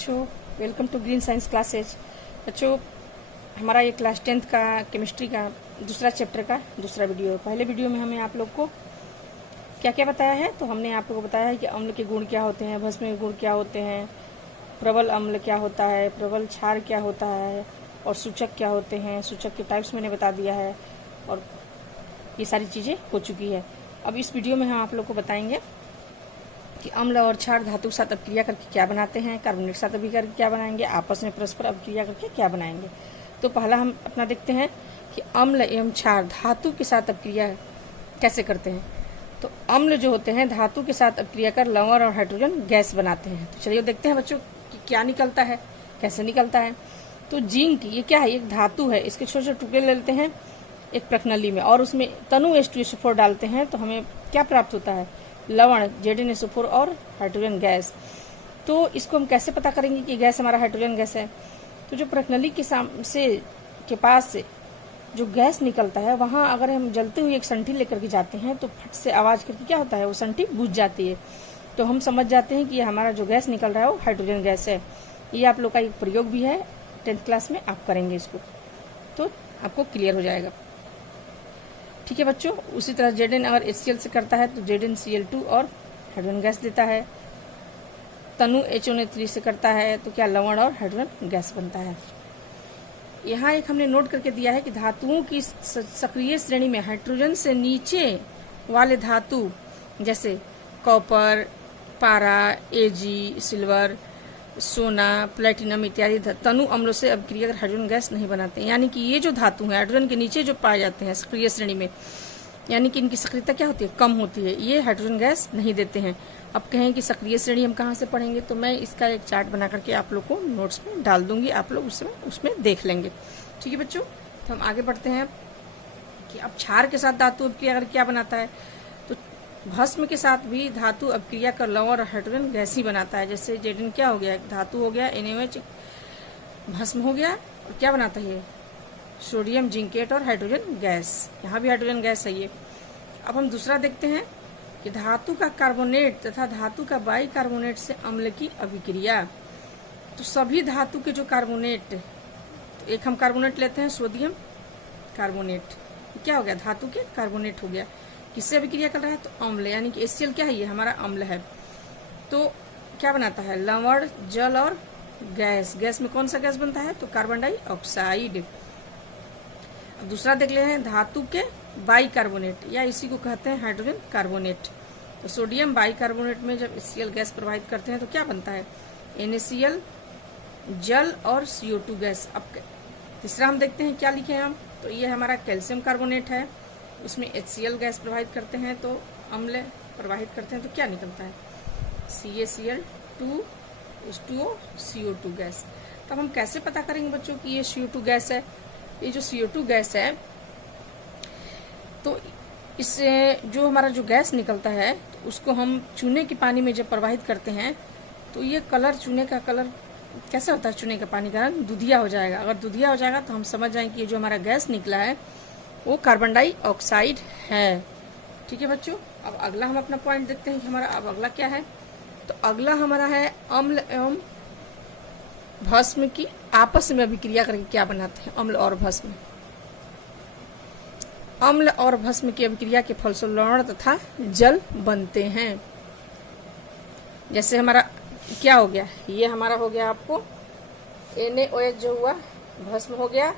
बच्चों, welcome to Green Science classes. बच्चों, हमारा ये क्लास 10th का केमिस्ट्री का दूसरा चैप्टर का दूसरा वीडियो है। पहले वीडियो में हमें आप लोग को क्या क्या बताया है, तो हमने आप लोग को बताया है कि अम्ल के गुण क्या होते हैं, भस्म के गुण क्या होते हैं, प्रबल अम्ल क्या होता है, प्रबल क्षार क्या होता है और सूचक क्या होते हैं, सूचक के टाइप्स मैंने बता दिया है और ये सारी चीज़ें हो चुकी है। अब इस वीडियो में हम आप लोग को बताएंगे कि अम्ल और क्षार धातु के साथ अपक्रिया करके क्या बनाते हैं, कार्बोनेट के साथ अभिक्रिया करके क्या बनाएंगे, आपस में परस्पर अपक्रिया करके क्या बनाएंगे। तो पहला हम अपना देखते हैं कि अम्ल एवं क्षार धातु के साथ अपक्रिया कैसे करते हैं। तो अम्ल जो होते हैं धातु के साथ अपक्रिया कर लवण और हाइड्रोजन गैस बनाते हैं। तो चलिए देखते हैं बच्चों कि क्या निकलता है, कैसे निकलता है। तो जिंक ये क्या है, एक धातु है, इसके छोटे छोटे टुकड़े ले लेते हैं एक प्रणाली में और उसमें तनु H2SO4 डालते हैं तो हमें क्या प्राप्त होता है, लवण ZnSO4 और हाइड्रोजन गैस। तो इसको हम कैसे पता करेंगे कि गैस हमारा हाइड्रोजन गैस है। तो जो प्रणाली के पास से जो गैस निकलता है वहां अगर हम जलते हुए एक संठी लेकर के जाते हैं तो फट से आवाज करके क्या होता है, वो संठी बुझ जाती है। तो हम समझ जाते हैं कि ये हमारा जो गैस निकल रहा है वो हाइड्रोजन गैस है। ये आप लोग का एक प्रयोग भी है, 10th क्लास में आप करेंगे इसको, तो आपको क्लियर हो जाएगा। ठीक है बच्चों, उसी तरह Zn अगर HCl से करता है तो ZnCl2 और हाइड्रोजन गैस देता है। तनु HNO3 से करता है तो क्या लवण और हाइड्रोजन गैस बनता है। यहाँ एक हमने नोट करके दिया है कि धातुओं की सक्रिय श्रेणी में हाइड्रोजन से नीचे वाले धातु जैसे कॉपर, पारा, Ag, सिल्वर, सोना, प्लेटिनम इत्यादि तनु अम्लों से अपक्रिया कर हाइड्रोजन गैस नहीं बनाते हैं। यानी कि ये जो धातु है हाइड्रोजन के नीचे जो पाए जाते हैं सक्रिय श्रेणी में, यानी कि इनकी सक्रियता क्या होती है, कम होती है, ये हाइड्रोजन गैस नहीं देते हैं। अब कहें कि सक्रिय श्रेणी हम कहाँ से पढ़ेंगे, तो मैं इसका एक चार्ट बना करके आप लोग को नोट्स में डाल दूंगी, आप लोग उसमें देख लेंगे। ठीक है बच्चों, तो हम आगे बढ़ते हैं कि अब क्षार के साथ धातु अपक्रिया कर क्या बनाता है। तो भस्म के साथ भी धातु अपक्रिया कर लवण और हाइड्रोजन गैस ही बनाता है। जैसे Zn क्या हो गया, धातु हो गया, NaOH भस्म हो गया और क्या बनाता है, सोडियम जिंकेट और हाइड्रोजन गैस, यहाँ भी हाइड्रोजन गैस है ये। अब हम दूसरा देखते हैं कि धातु का कार्बोनेट तथा धातु का बाई कार्बोनेट से अम्ल की अभिक्रिया। तो सभी धातु के जो कार्बोनेट, तो एक हम कार्बोनेट लेते हैं सोडियम कार्बोनेट, क्या हो गया, धातु के कार्बोनेट हो गया, किससे अभिक्रिया कर रहा है, तो अम्ल, यानी कि HCl क्या है, ये हमारा अम्ल है। तो क्या बनाता है, लवण, जल और गैस। गैस में कौन सा गैस बनता है, तो कार्बन डाइऑक्साइड। अब दूसरा देख ले हैं धातु के बाई कार्बोनेट या इसी को कहते हैं हाइड्रोजन कार्बोनेट। तो सोडियम बाई कार्बोनेट में जब HCl गैस प्रवाहित करते हैं तो क्या बनता है, NaCl, जल और CO2 गैस। अब तीसरा हम देखते हैं क्या लिखे हैं हम, तो ये हमारा कैल्शियम कार्बोनेट है, उसमें HCl गैस प्रवाहित करते हैं तो अम्ल प्रवाहित करते हैं तो क्या निकलता है, CaCl2 H2O CO2 गैस। तो हम कैसे पता करेंगे बच्चों कि ये CO2 गैस है। ये जो CO2 गैस है, तो इससे जो हमारा जो गैस निकलता है तो उसको हम चूने के पानी में जब प्रवाहित करते हैं तो ये कलर, चूने का कलर कैसा होता है, चूने का पानी का रंग दुधिया हो जाएगा। अगर दुधिया हो जाएगा तो हम समझ जाएंगे कि ये जो हमारा गैस निकला है वो कार्बन डाइऑक्साइड है। ठीक है बच्चों, अब अगला हम अपना पॉइंट देखते हैं कि हमारा अब अगला क्या है। तो अगला हमारा है अम्ल एवं भस्म की आपस में अभिक्रिया करके क्या बनाते हैं, अम्ल और भस्म। अम्ल और भस्म की अभिक्रिया के फलस्वरूप लवण तथा जल बनते हैं। जैसे हमारा क्या हो गया, ये हमारा हो गया आपको NaOH जो हुआ भस्म हो गया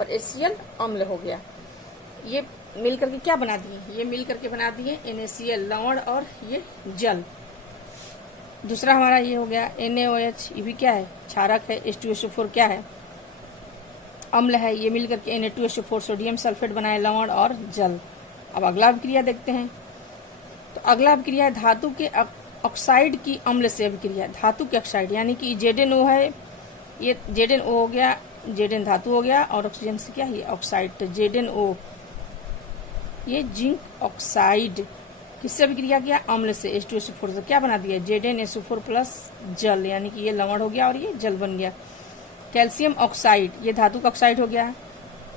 और HCl अम्ल हो गया। ये मिल करके क्या बना दिए, ये मिल करके बना दिए NaCl लवण और ये जल। दूसरा हमारा ये हो गया NaOH, ये भी क्या है, क्षारक है, H2SO4 क्या है, अम्ल है, ये मिल करके Na2SO4 सोडियम सल्फेट बनाए लवण और जल। अब अगला अभिक्रिया देखते हैं। तो अगला अभिक्रिया है धातु के ऑक्साइड की अम्ल से अभिक्रिया। धातु के ऑक्साइड यानी कि ZnO है, ये ZnO हो गया, Zn धातु हो गया और ऑक्सीजन से क्या है ऑक्साइड, तो ZnO ये जिंक ऑक्साइड किससे अभिक्रिया किया, अम्ल से H2SO4 से क्या बना दिया, ZnSO4 प्लस जल, यानी कि ये लवण हो गया और ये जल बन गया। कैल्शियम ऑक्साइड ये धातु का ऑक्साइड हो गया,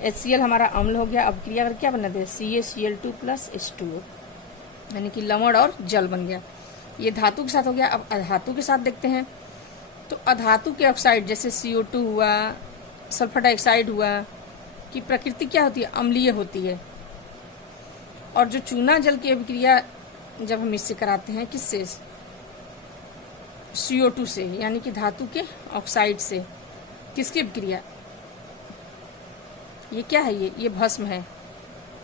HCl हमारा अम्ल हो गया, अब क्रिया कर क्या बना दिया, CaCl2 प्लस H2O, यानी कि लवण और जल बन गया। ये धातु के साथ हो गया। अब अधातु के साथ देखते हैं तो अधातु के ऑक्साइड जैसे CO2 हुआ, सल्फर डाइऑक्साइड हुआ की प्रकृति क्या होती है, अम्लीय होती है। और जो चूना जल की अभिक्रिया जब हम इससे कराते हैं, किससे, CO2 से, यानी कि धातु के ऑक्साइड से, किसकी अभिक्रिया, ये क्या है, ये भस्म है।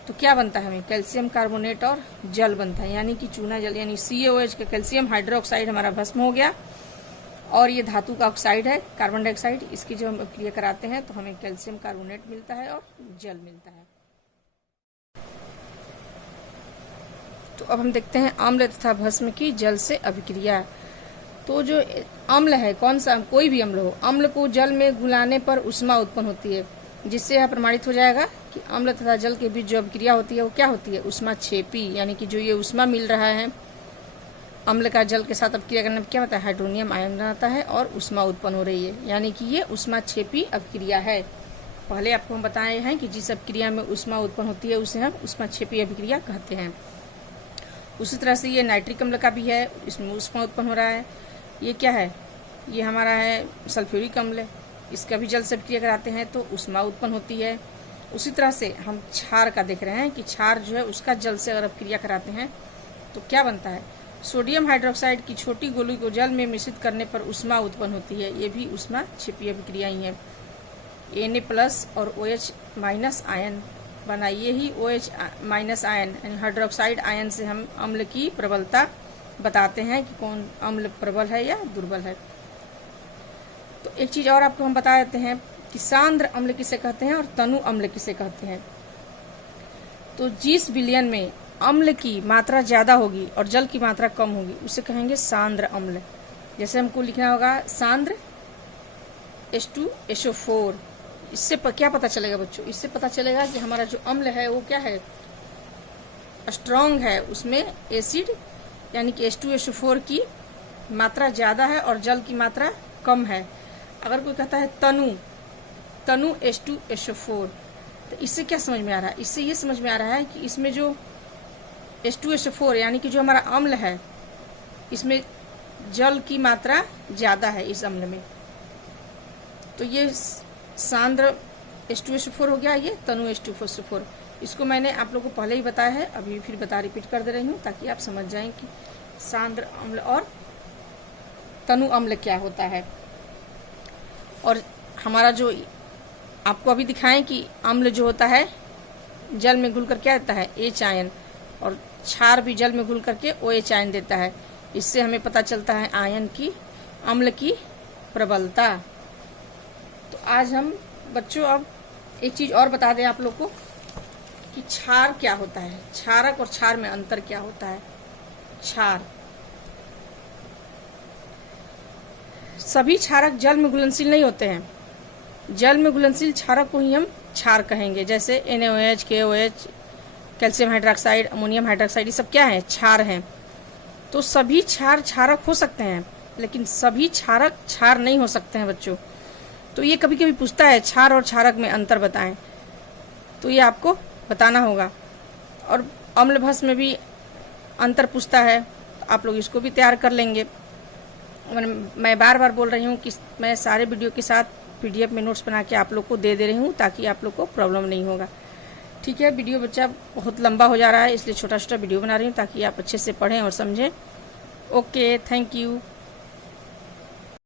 तो क्या बनता है, हमें कैल्शियम कार्बोनेट और जल बनता है, यानी कि चूना जल, यानी CaOH का कैल्शियम हाइड्रोक्साइड हमारा भस्म हो गया। और ये धातु का ऑक्साइड है, कार्बन डाइऑक्साइड, इसकी जो हम अभिक्रिया कराते हैं तो हमें कैल्शियम कार्बोनेट मिलता है और जल मिलता है। तो अब हम देखते हैं अम्ल तथा भस्म की जल से अभिक्रिया। तो जो अम्ल है, कौन सा, कोई भी अम्ल हो, अम्ल को जल में घुलाने पर उष्मा उत्पन्न होती है, जिससे यह प्रमाणित हो जाएगा कि अम्ल तथा जल के बीच जो अभिक्रिया होती है वो क्या होती है, उष्माक्षेपी। यानी कि जो ये उष्मा मिल रहा है अम्ल का जल के साथ अभिक्रिया करने में क्या होता है, हाइड्रोनियम आयन बनाता है और उष्मा उत्पन्न हो रही है, यानी कि ये उष्माक्षेपी अभिक्रिया है। पहले आपको हम बताए हैं कि जिस अभिक्रिया में उष्मा उत्पन्न होती है उसे हम उष्माक्षेपी अभिक्रिया कहते हैं। उसी तरह से ये नाइट्रिक अम्ल का भी है, इसमें उष्मा उत्पन्न हो रहा है। ये क्या है, ये हमारा है सल्फ्यूरिक अम्ल, इसका भी जल से अभिक्रिया कराते हैं तो उष्मा उत्पन्न होती है। उसी तरह से हम क्षार का देख रहे हैं कि क्षार जो है उसका जल से अगर अभिक्रिया कराते हैं तो क्या बनता है, सोडियम हाइड्रोक्साइड की छोटी गोली को जल में मिश्रित करने पर उष्मा उत्पन्न होती है। ये भी उष्माक्षेपी अभिक्रिया ही है। Na+ और OH- आयन बना, ये ही OH- आयन यानी हाइड्रोक्साइड आयन से हम अम्ल की प्रबलता बताते हैं कि कौन अम्ल प्रबल है या दुर्बल है। तो एक चीज और आपको हम बता देते हैं कि सांद्र अम्ल किसे कहते हैं और तनु अम्ल किसे कहते हैं। तो जिस विलयन में अम्ल की मात्रा ज्यादा होगी और जल की मात्रा कम होगी उसे कहेंगे सांद्र अम्ल। जैसे हमको लिखना होगा सांद्र H2SO4। इससे क्या पता चलेगा बच्चों, इससे पता चलेगा कि हमारा जो अम्ल है वो क्या है, स्ट्रॉन्ग है, उसमें एसिड यानी कि H2SO4 की मात्रा ज्यादा है और जल की मात्रा कम है। अगर कोई कहता है तनु H2SO4, तो इससे क्या समझ में आ रहा है, इससे ये समझ में आ रहा है कि इसमें जो H2SO4 यानी कि जो हमारा अम्ल है इसमें जल की मात्रा ज्यादा है इस अम्ल में। तो ये सांद्र H2SO4 हो गया, ये तनु H2SO4। इसको मैंने आप लोगों को पहले ही बताया है, अभी फिर रिपीट कर दे रही हूँ ताकि आप समझ जाएं कि सांद्र अम्ल और तनु अम्ल क्या होता है। और हमारा जो आपको अभी दिखाएं कि अम्ल जो होता है जल में घुल कर क्या देता है, H आयन, और क्षार भी जल में घुल करके OH आयन देता है। इससे हमें पता चलता है आयन की, अम्ल की प्रबलता। तो आज हम बच्चों अब एक चीज और बता दें आप लोग को कि क्षार क्या होता है, क्षारक और क्षार में अंतर क्या होता है। क्षार, सभी क्षारक जल में घुलनशील नहीं होते हैं। जल में घुलनशील क्षारक को ही हम क्षार कहेंगे, जैसे NaOH, KOH, calcium hydroxide, ammonium hydroxide, ये सब क्या है, क्षार हैं। तो सभी क्षार क्षारक हो सकते हैं लेकिन सभी क्षारक क्षार नहीं हो सकते हैं बच्चों। तो ये कभी कभी पूछता है क्षार और क्षारक में अंतर बताएं, तो ये आपको बताना होगा। और अम्ल भस्म में भी अंतर पूछता है, तो आप लोग इसको भी तैयार कर लेंगे। मैं बार बार बोल रही हूँ कि मैं सारे वीडियो के साथ PDF में नोट्स बना के आप लोग को दे रही हूँ ताकि आप लोग को प्रॉब्लम नहीं होगा। ठीक है, वीडियो बच्चा बहुत लंबा हो जा रहा है इसलिए छोटा छोटा वीडियो बना रही हूँ ताकि आप अच्छे से पढ़ें और समझें। Okay, thank you.